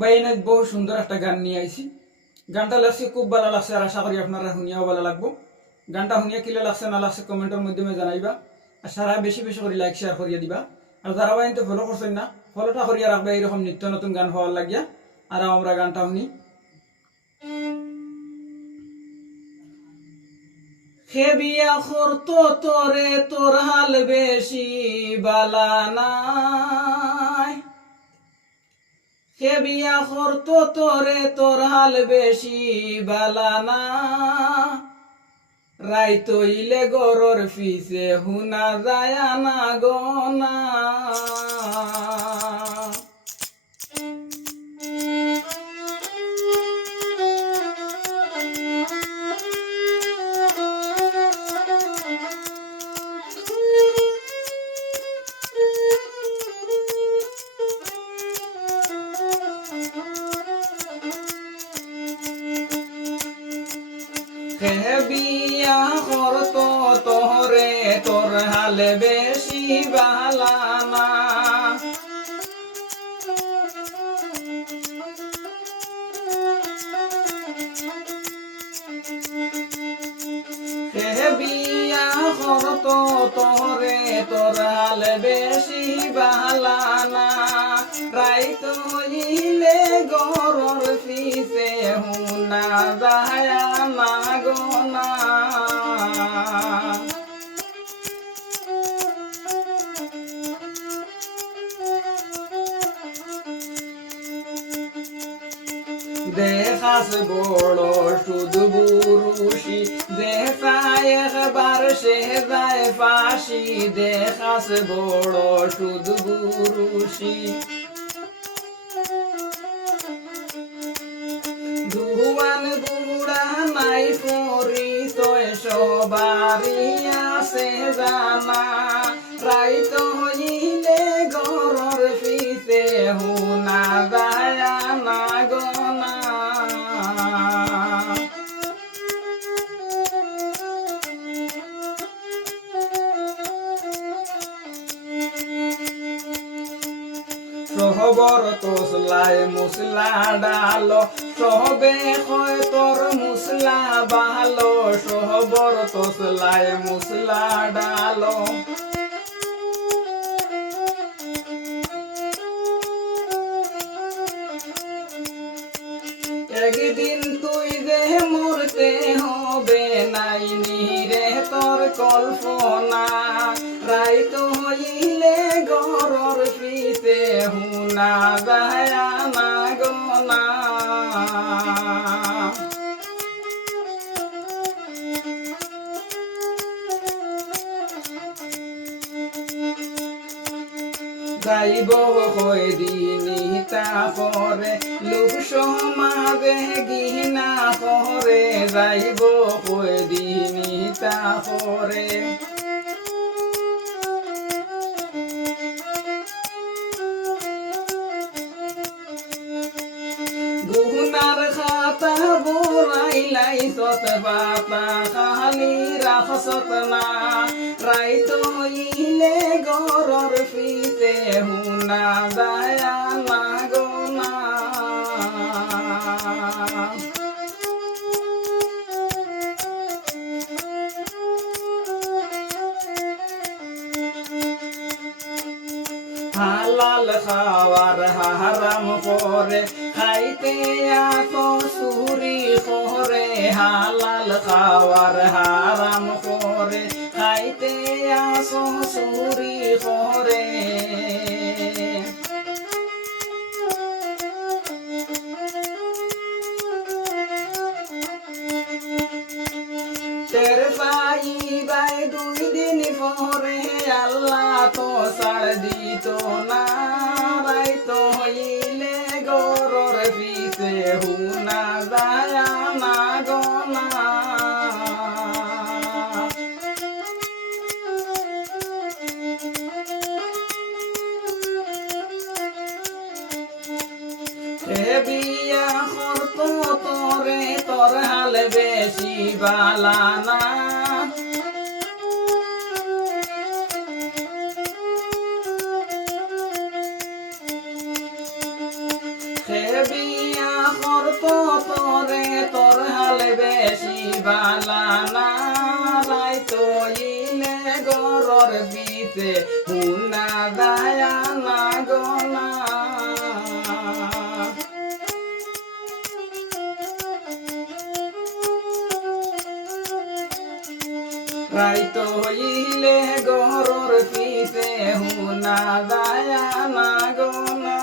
বাইনে বহু সুন্দর একটা গান নিয়ে আইছি। গানটা লাগছে খুব ভালো লাগছে আর আশা করি আপনারা শুনিয়াও ভালো লাগবো। গানটা শুনিয়া কিলে লাগছে না লাগছে কমেন্টের মাধ্যমে জানাইবা। আর সারা বেশি বেশি করে লাইক শেয়ার করিয়া দিবা। আর যারা বাইনতে ফলো করছেন না ফলোটা করিয়া রাখবে এইরকম নিত্য নতুন গান হওয়ার লাগিয়া। আর আমরা গানটা শুনি। খেবিয়া করতো তোরে তোর হাল বেশি বালা নাই, খেবিয়া করতো তোরে তোর হাল বেশি বালা না, রাইতো ইলে গরর ফিসে হুনা যায় না গনা। বিয়া করতো তোরে তোর হালে বেশি বালা না, বিয়া করতো তোরে তোর হালে বেশি বালা না, রাইতো ইলে গরর ফিসে হুনা যায় না গোনা। দেখাস বড় শুধু বুরুষি, দেখায় একবার সে যায় ফাঁসি, দেখাস বড় শুধু বুরুষি। দুয়ান বুড়া নাই পরিচয় সবারই আছে জানা, রাইতো হইলে গরর ফিসে হুনা যায় না গনা। সহবর তোসলায় মুসলা ডালো, সবে হয় তোর মুসলা বালো, সহবর তোসলায় মুসলা ডালো। একদিন তুই যে মরতে হবে নাই নিরে তোর কল্পনা, রাইতো হইলে গরর ফিসে হুনা যায় না গনা। যাইব কয়দিনিতা করে লোক সমাজে গিনা করে, যাইব কয়দিনিতা করে। গুনার খাতা বোরাইলাই সত পাতা খালি রাখসত না, রাইতো ইলে গরর ফিসে হুনা যায় না গোনা। হালাল খাওয়ার হারাম করে খাইতে আসো চুরি করে, হালাল খাওয়ার হারাম করে খাইতে আসো চুরি করে। টের পাইবাই দুই দিন পরে আল্লাহ তো ছাড় দিত না, রাইতো হইলে গরর ফিসে হুনা যায় না গনা। বিয়া করতো তোরে তোর হাল বেশি বালা না, হে বিয়া করতো তোরে তোর হালে বেশি বালা না রাইতো ইলে গরর বিতে হুনা দায়া না গোনা রাইতো হইলে গরর পিতে হুনা দায়া না গোনা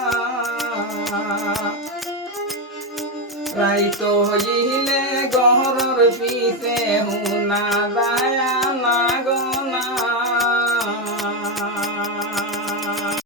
রাইতো হইলে গরর পিতে হুনা দায়া